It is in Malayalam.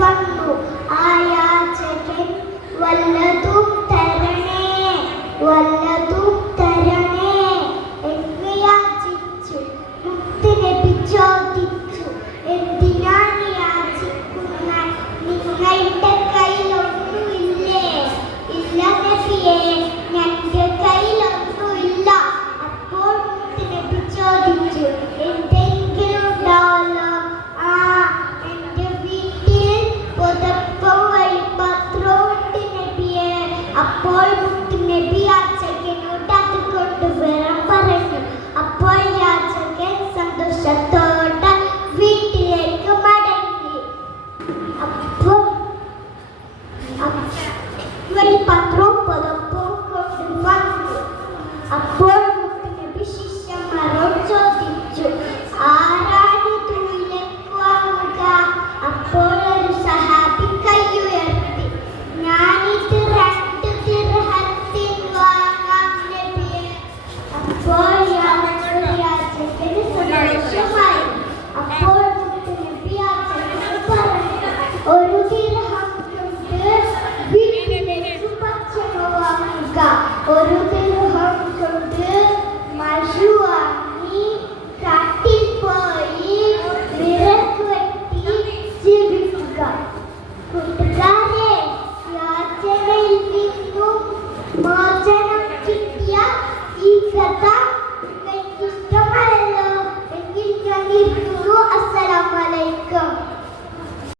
فضل آياتك والذي അപ്പോൾ el patrón por poco ഒരു ഗ്രഹം കൊണ്ട് മഷുവാങ്ങി കാട്ടിൽ പോയി വിറക്ക് വെട്ടി ജീവിക്കുക. കൂട്ടുകാരെ യാത്രയിൽ നിന്നും